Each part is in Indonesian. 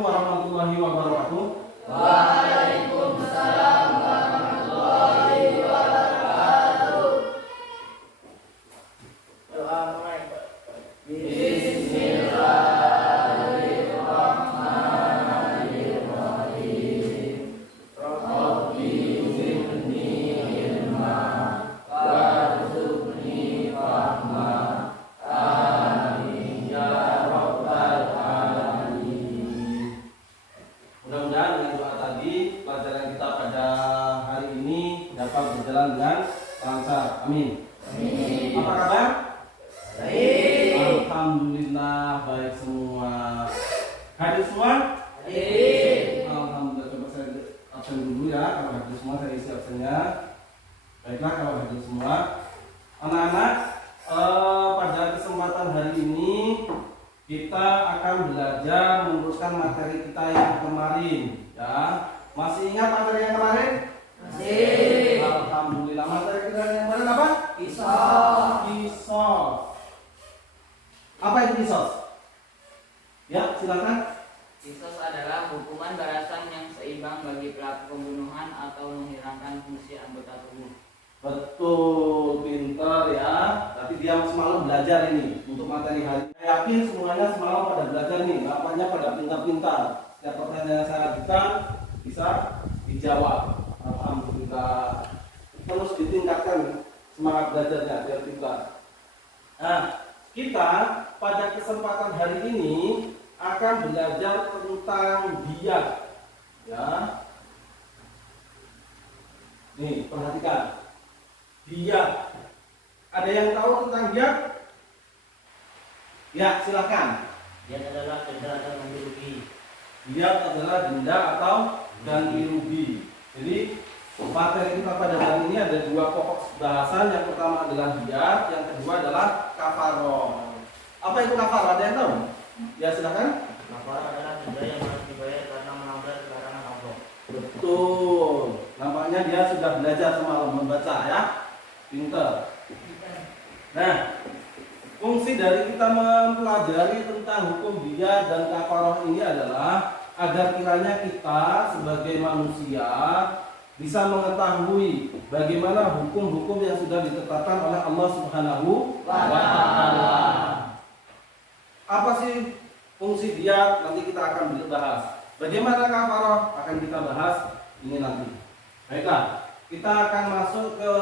Assalamualaikum warahmatullahi wabarakatuh. Waalaikumsalam warahmatullahi wabarakatuh. Doa mulai. Bismillahirrahmanirrahim. Rabbi zidni ilma warzuqni fahma. Amin ya rabbal alamin. Mudah-mudahan dengan doa tadi pelajaran kita pada hari ini dapat berjalan dengan lancar. Amin. Amin. Apa kabar? Baik. Alhamdulillah baik semua. Hadir semua? Hadir. Alhamdulillah. Coba saya absen dulu ya. Kalau hadir semua saya isi absennya. Baiklah kalau hadir semua. Anak-anak, pada kesempatan hari ini kita akan belajar meneruskan materi kita yang kemarin. Ya, masih ingat materi yang kemarin? Masih. Alhamdulillah. Materi kita yang kemarin apa? Kisos. Kisos. Apa itu kisos? Ya, silakan. Kisos adalah hukuman balasan yang seimbang bagi pelaku pembunuhan atau menghilangkan fungsi anggota tubuh. Betul, pinter ya. Tapi dia semalam belajar ini untuk materi hari. Saya yakin semuanya semalam pada belajar nih. Nampaknya pada pintar-pintar. Setiap pertanyaan yang saya ajukan bisa dijawab. Alhamdulillah. Terus ditingkatkan semangat belajarnya biar pintar. Nah, kita pada kesempatan hari ini akan belajar tentang diyat. Ya. Nih, perhatikan. Diyat. Ada yang tahu tentang diyat? Ya, silakan. Dia adalah denda atau ganti rugi. Diyat adalah denda atau ganti rugi. Jadi materi kita pada hari ini ada dua pokok bahasan. Yang pertama adalah diyat, yang kedua adalah kafaroh. Apa itu kafaroh? Ada yang tahu? Ya, silakan. Kafarah adalah denda yang harus dibayar karena melanggar larangan Allah. Betul. Nampaknya dia sudah belajar semalam membaca ya. Pinter. Nah, fungsi dari kita mempelajari tentang hukum diyat dan kafaroh ini adalah agar kiranya kita sebagai manusia bisa mengetahui bagaimana hukum-hukum yang sudah ditetapkan oleh Allah Subhanahu wa Ta'ala. Apa sih fungsi diyat? Nanti kita akan bahas. Bagaimana kafaroh? Akan kita bahas ini nanti. Baiklah, kita akan masuk ke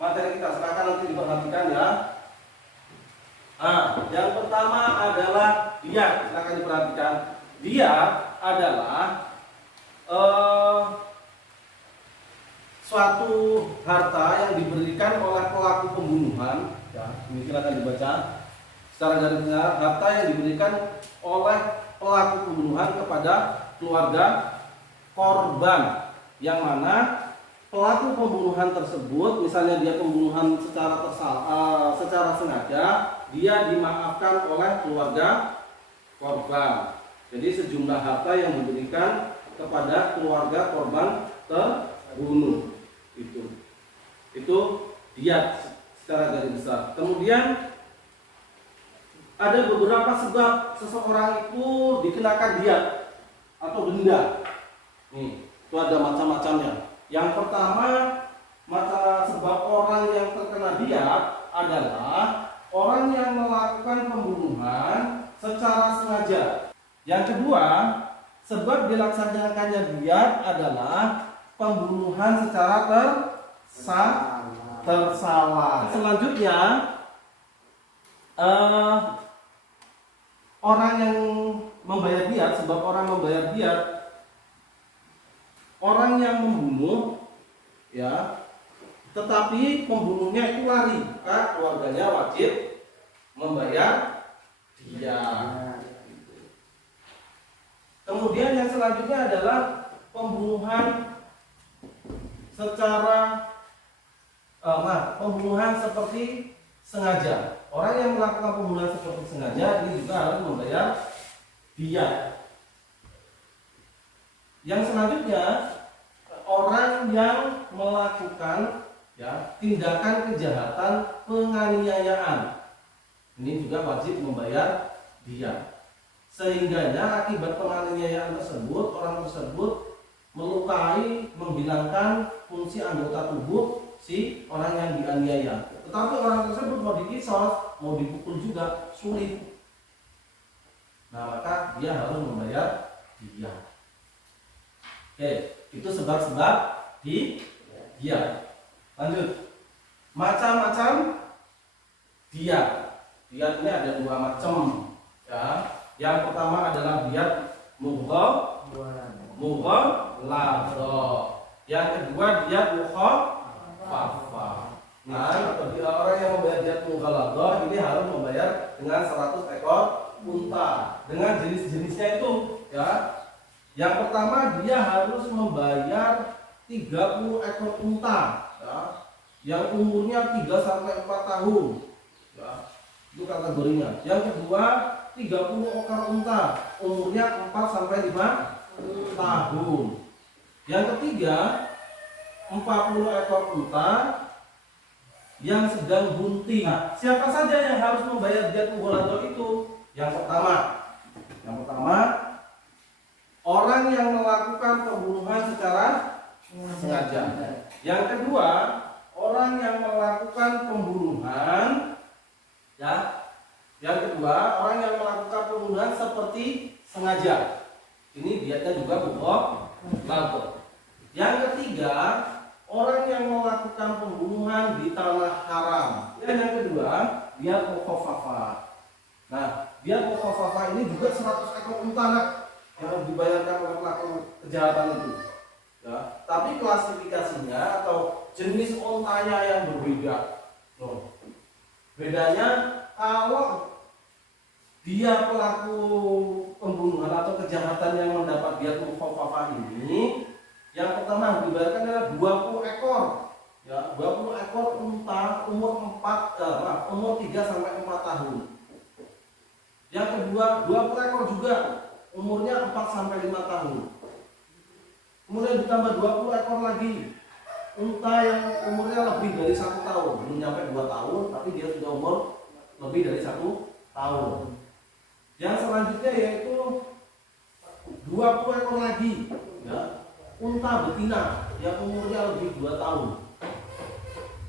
materi kita. Silakan nanti diperhatikan ya. Yang pertama adalah diyat. Silakan diperhatikan. Diyat adalah suatu harta yang diberikan oleh pelaku pembunuhan. Ya, ini silakan dibaca. Secara garis besar, harta yang diberikan oleh pelaku pembunuhan kepada keluarga korban, yang mana pelaku pembunuhan tersebut, misalnya dia pembunuhan secara sengaja, dia dimaafkan oleh keluarga korban. Jadi sejumlah harta yang diberikan kepada keluarga korban terbunuh itu diyat secara garis besar. Kemudian ada beberapa sebab seseorang itu dikenakan diyat atau denda. Nih, itu ada macam-macamnya. Yang pertama, sebab orang yang terkena diyat adalah orang yang melakukan pembunuhan secara sengaja. Yang kedua, sebab dilaksanakannya diyat adalah pembunuhan secara tersalah. Selanjutnya, orang yang membayar diyat, sebab orang membayar diyat, orang yang membunuh, ya, tetapi pembunuhnya itu lari, maka keluarganya wajib membayar diyat. Kemudian yang selanjutnya adalah pembunuhan pembunuhan seperti sengaja. Orang yang melakukan pembunuhan seperti sengaja ini juga harus membayar diyat. Yang selanjutnya, orang yang melakukan tindakan kejahatan penganiayaan ini juga wajib membayar diyat. sehingganya akibat penganiayaan tersebut orang tersebut melukai, menghilangkan fungsi anggota tubuh si orang yang dianiaya. Tetapi orang tersebut mau dikisos, mau dipukul juga sulit. Nah, maka dia harus membayar diat. Oke, itu sebab-sebab diat. Lanjut. Macam-macam diat. Diat ini ada dua macam, ya. Yang pertama adalah diat mughalladhah. Yang kedua diat mukhaffafah. Nah, orang yang membayar diat mughalladhah ini harus membayar dengan 100 ekor unta dengan jenis-jenisnya itu, ya. Yang pertama dia harus membayar 30 ekor unta, ya, yang umurnya 3 sampai 4 tahun, ya. Itu kategorinya. Yang kedua 30 ekor unta umurnya 4 sampai 5 tahun. Yang ketiga 40 ekor unta yang sedang bunting. Nah, siapa saja yang harus membayar diat mughalladhah itu? Yang pertama orang yang melakukan pembunuhan secara sengaja. Yang kedua orang yang melakukan pembunuhan, ya. Yang kedua orang yang melakukan pembunuhan seperti sengaja. Ini diatnya juga mughalladhah. Yang ketiga orang yang melakukan pembunuhan di tanah haram. Dan yang kedua diat mukhaffafah. Nah, diat mukhaffafah ini juga 100 ekor unta yang dibayarkan oleh pelaku kejahatan itu, ya. Tapi klasifikasinya atau jenis untanya yang berbeda. Bedanya kalau dia pelaku pembunuhan atau kejahatan yang mendapat diat mukhaffafah ini, yang pertama yang dibayarkan adalah 20 ekor, ya, 20 ekor unta umur 3 sampai 4 tahun. Yang kedua 20 ekor juga umurnya 4 sampai 5 tahun. Kemudian ditambah 20 ekor lagi unta yang umurnya lebih dari 1 tahun, belum sampai 2 tahun, tapi dia sudah umur lebih dari 1 tahun. Yang selanjutnya yaitu 20 ekor lagi, ya, unta betina yang umurnya lebih 2 tahun.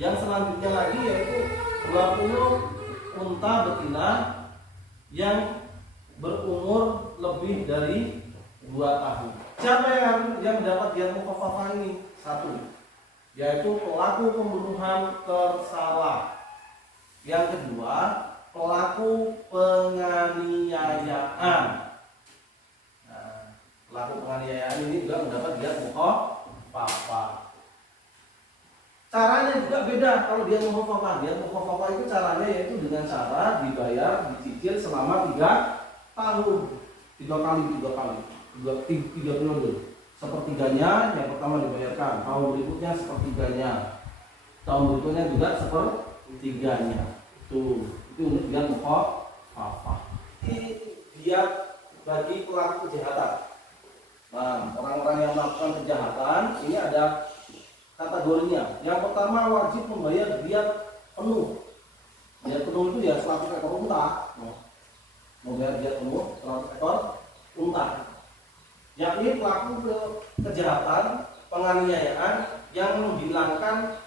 Yang selanjutnya lagi yaitu 20 unta betina yang berumur lebih dari 2 tahun. Siapa yang mendapat diat mukhaffafah ini? 1, yaitu pelaku pembunuhan tersalah. Yang kedua, pelaku penganiayaan. Nah, pelaku penganiayaan ini juga mendapat diat mukhaffafah. Caranya juga beda kalau dia mukhaffafah. Diat mukhaffafah itu caranya yaitu dengan cara dibayar dicicil selama 3 tahun. 3 periode. Sepertiganya yang pertama dibayarkan, tahun berikutnya sepertiganya, tahun berikutnya juga sepertiganya. Itu untuk diat mukhaffafah. Ini diat bagi pelaku kejahatan. Nah, orang-orang yang melakukan kejahatan ini ada kategorinya. Yang pertama wajib membayar diat penuh. Diat penuh itu ya 100 ekor unta. Membayar diat penuh 100 ekor unta. Yakni pelaku kejahatan penganiayaan yang menghilangkan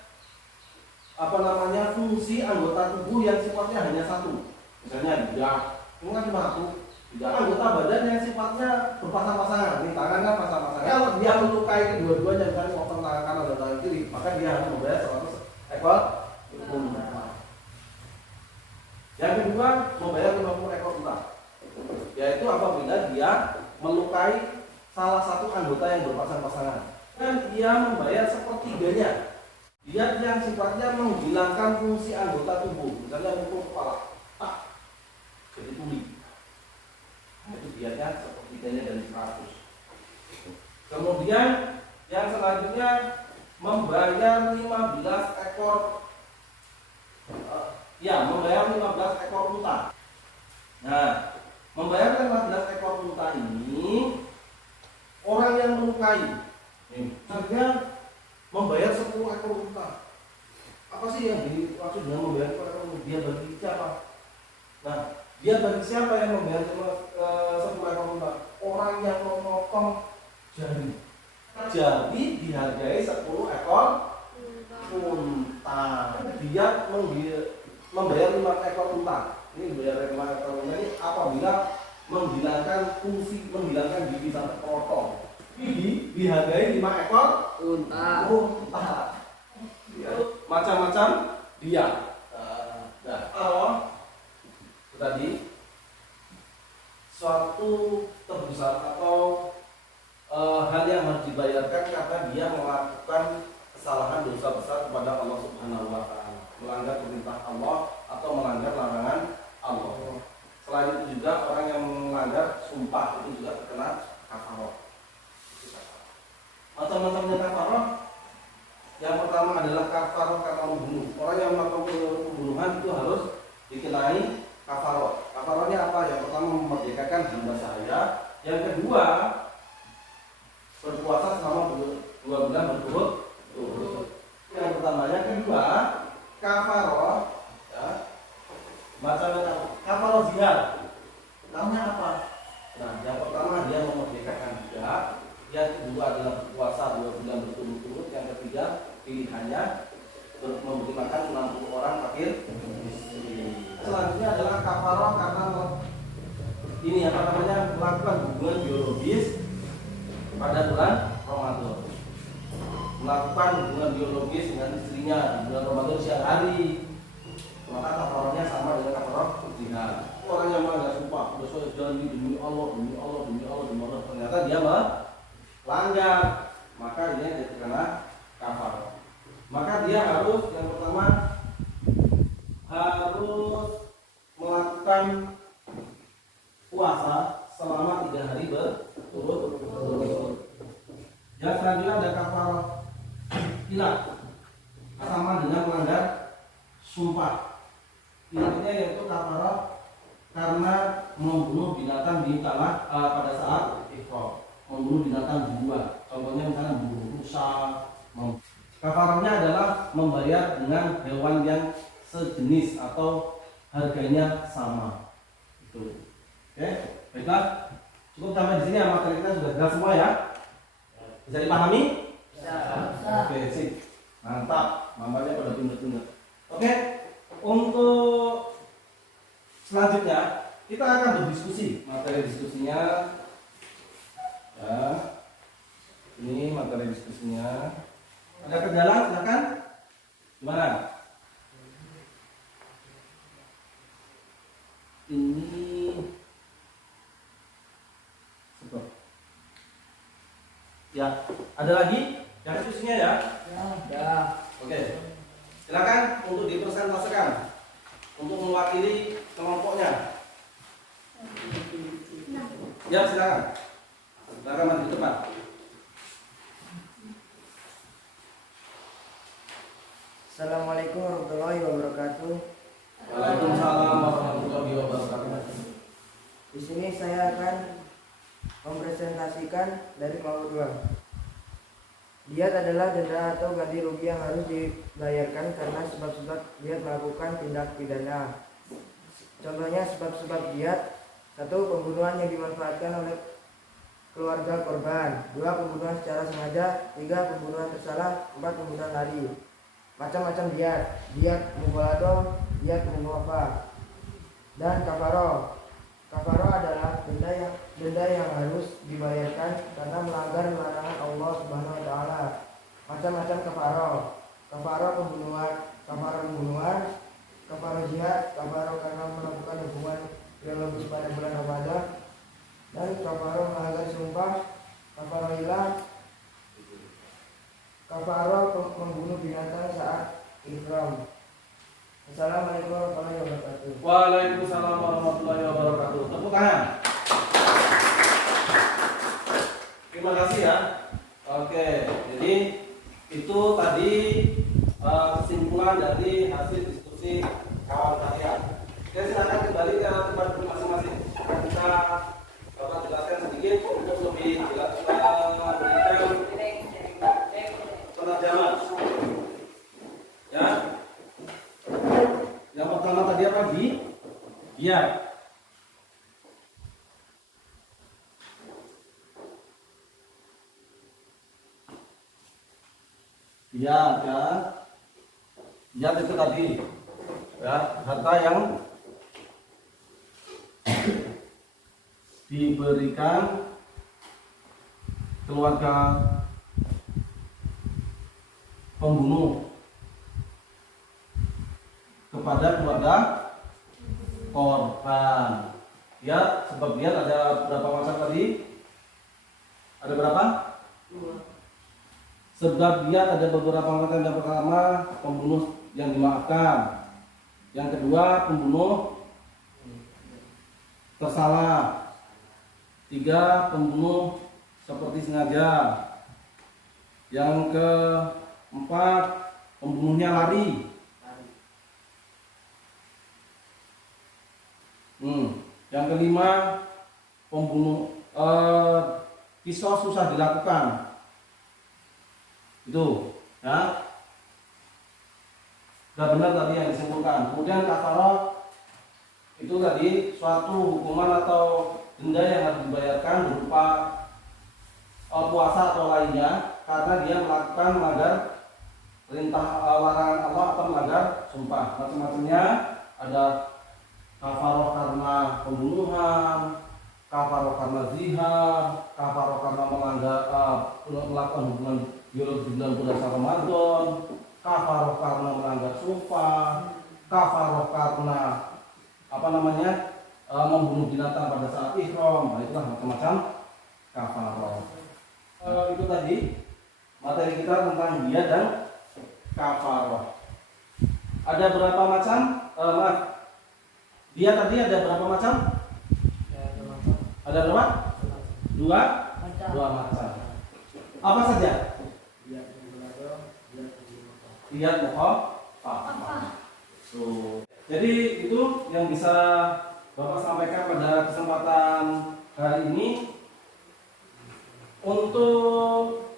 fungsi anggota tubuh yang sifatnya hanya satu. Misalnya lidah, itu kan cuma satu. Tidak anggota badan yang sifatnya berpasang-pasangan. Ini tangan kan pasang-pasangan. Kalau dia melukai kedua-duanya, misalnya potong tangan kanan dan tangan kiri, maka dia harus membayar 100 ekor unta. Yang kedua, membayar 50 ekor unta. Yaitu apabila dia melukai salah satu anggota yang berpasang-pasangan, dan dia membayar sepertiganya. Dia yang sifatnya menghilangkan fungsi anggota tubuh, misalnya mukul kepala, jadi tuli. Itu diatnya sepertiganya dari 100. Kemudian yang selanjutnya membayar 15 ekor membayar 15 ekor unta. Nah, membayar 15 ekor unta ini orang yang melukai harga membayar 10 ekor unta. Apa sih yang dimaksud dengan membayar 10 ekor unta? Dia bagi siapa? Nah, Dia bagi siapa yang membayar 10 ekor unta? Orang yang memotong jari. Jadi dihargai 10 ekor unta. Dia membayar 5 ekor unta. Ini bayar 5 ekor unta ini apabila menghilangkan fungsi, menghilangkan gigi sampai potong. Ini dihargai 5 ekor Unta. Ya, macam-macam dia. Nah, kalau tadi suatu tebusan atau hal yang harus dibayarkan karena dia melakukan kesalahan dosa besar kepada Allah Subhanahu wa taala, melanggar perintah Allah atau melanggar larangan Allah. Selain itu juga orang yang melanggar sumpah itu juga terkena kafarah. Macam-macamnya kafarah. Yang pertama adalah kafarah karena membunuh. Orang yang melakukan pembunuhan itu harus dikenai kafarah. Kafarahnya apa? Yang pertama memerdekakan hamba sahaya. Yang kedua berpuasa selama 2 bulan berturut-turut. Yang pertama, yang kedua kafarah, ya, macamnya kafarah jihad. Namanya apa? Nah, yang pertama dia memerdekakan budak. Yang kedua adalah berpuasa 2 bulan berturut-turut. Yang ketiga pilihannya memberi makan 60 orang fakir. Selanjutnya adalah kafarah karena ini apa namanya melakukan hubungan biologis pada bulan Ramadan. Melakukan hubungan biologis dengan istrinya di bulan Ramadan siang hari. Maka kafarahnya sama dengan kafarah jihad. Orang yang melanggar sumpah, besok janji demi Allah, demi Allah, demi Allah, demi Allah. Ternyata dia melanggar, maka ini terkena kafarah. Maka dia harus yang pertama harus melakukan puasa selama 3 hari berturut-turut. Yang selanjutnya ada kafarah ilah, sama dengan melanggar sumpah. Ilahnya yaitu kafarah karena membunuh binatang di tanah pada saat ihram, membunuh binatang buah. Contohnya misalnya membunuh rusa. Kafarahnya adalah membayar dengan hewan yang sejenis atau harganya sama. Itu. Oke, baiklah. Cukup sampai di sini ya, materi kita sudah jelas semua ya. Bisa dipahami? Bisa. Oke, sip. Mantap. Mamanya pada pinter-pinter. Oke, untuk selanjutnya kita akan berdiskusi. Materi diskusinya ya. Ini materi diskusinya. Ada kendala, silakan. Gimana? Ini stop. Ya, ada lagi yang diskusinya ya? Ya. Oke. Silakan untuk dipresentasikan untuk mewakili kelompoknya. Ya, silakan. Silakan maju ke depan. Assalamualaikum warahmatullahi wabarakatuh. Waalaikumsalam warahmatullahi wabarakatuh. Di sini saya akan mempresentasikan dari kelompok 2. Diat adalah denda atau ganti rugi yang harus dibayarkan karena sebab-sebab diat melakukan tindak pidana. Contohnya sebab-sebab diat: 1. Pembunuhan yang dimanfaatkan oleh keluarga korban. 2. Pembunuhan secara sengaja. 3. Pembunuhan tersalah. 4. Pembunuhan lari. Macam-macam diat: diat mughaladzah, diat mughalladzah, dan kafaroh. Kafaroh adalah denda yang harus dibayarkan karena melanggar larangan Allah Subhanahu wa taala. Macam-macam kafaroh: kafaroh pembunuhan, kafaroh jihad, kafaroh karena melakukan hubungan biologis pada bulan Ramadan, dan kafaroh melanggar sumpah, kafaroh ilah, kafaroh membunuh binatang saat ihram. Assalamualaikum warahmatullahi wabarakatuh. Waalaikumsalam warahmatullahi wabarakatuh. Tepuk tangan. Terima kasih ya. Oke, jadi itu tadi kesimpulan dari hasil diskusi kawan kalian. Oke, silakan kembali ke tempat masing-masing. Kita Bapak jelaskan sedikit untuk lebih jelas memberikan penerjemahan. Ya. Yang pertama tadi apa? Diat. Diat kan. Diat itu tadi ya, harta yang diberikan keluarga pembunuh kepada keluarga korban. Ya, sebab dia ada berapa macam tadi? Ada berapa? 2. Sebab dia ada beberapa macam. Yang pertama, pembunuh yang dimaafkan. Yang kedua, pembunuh tersalah. 3, pembunuh seperti sengaja. Yang keempat, pembunuhnya lari. Yang kelima, pembunuh kisos susah dilakukan. Itu, ya. Sudah benar tadi yang disimpulkan. Kemudian kafarah itu tadi suatu hukuman atau denda yang harus dibayarkan berupa puasa atau lainnya karena dia melakukan melanggar perintah larangan Allah atau melanggar sumpah. Macam-macamnya ada kafarah karena pembunuhan, kafarah karena zihar, kafarah karena melanggar melakukan hubungan biologis di bulan puasa Ramadan, kafarah karena melanggar sumpah, kafarah karena membunuh binatang pada saat ihram. Nah, itulah macam-macam kafarah. Itu tadi materi kita tentang dia dan kafarah. Ada berapa macam? Dia tadi ada berapa macam? Ada berapa? 2 macam. Apa saja? Lihat mukhafafah. Jadi itu yang bisa Bapak sampaikan pada kesempatan hari ini. Untuk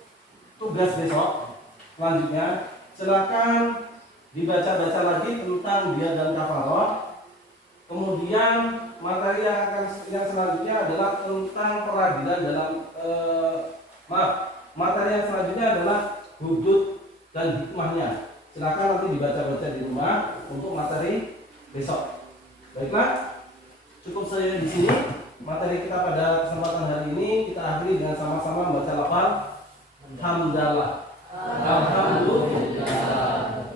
tugas besok selanjutnya, silakan dibaca-baca lagi tentang dia dan kafarah. Kemudian materi yang selanjutnya adalah tentang peradilan dalam materi yang selanjutnya adalah hudud dan hikmahnya. Silakan nanti dibaca-baca di rumah untuk materi besok. Baiklah, cukup saya di sini. Materi kita pada kesempatan hari ini kita akhiri dengan sama-sama membaca lafaz hamdalah. Alhamdulillah.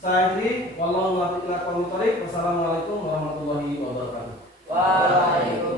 Saya akhiri. Wallahu a'lam bishawab. Wassalamualaikum warahmatullahi wabarakatuh. Waalaikumsalam.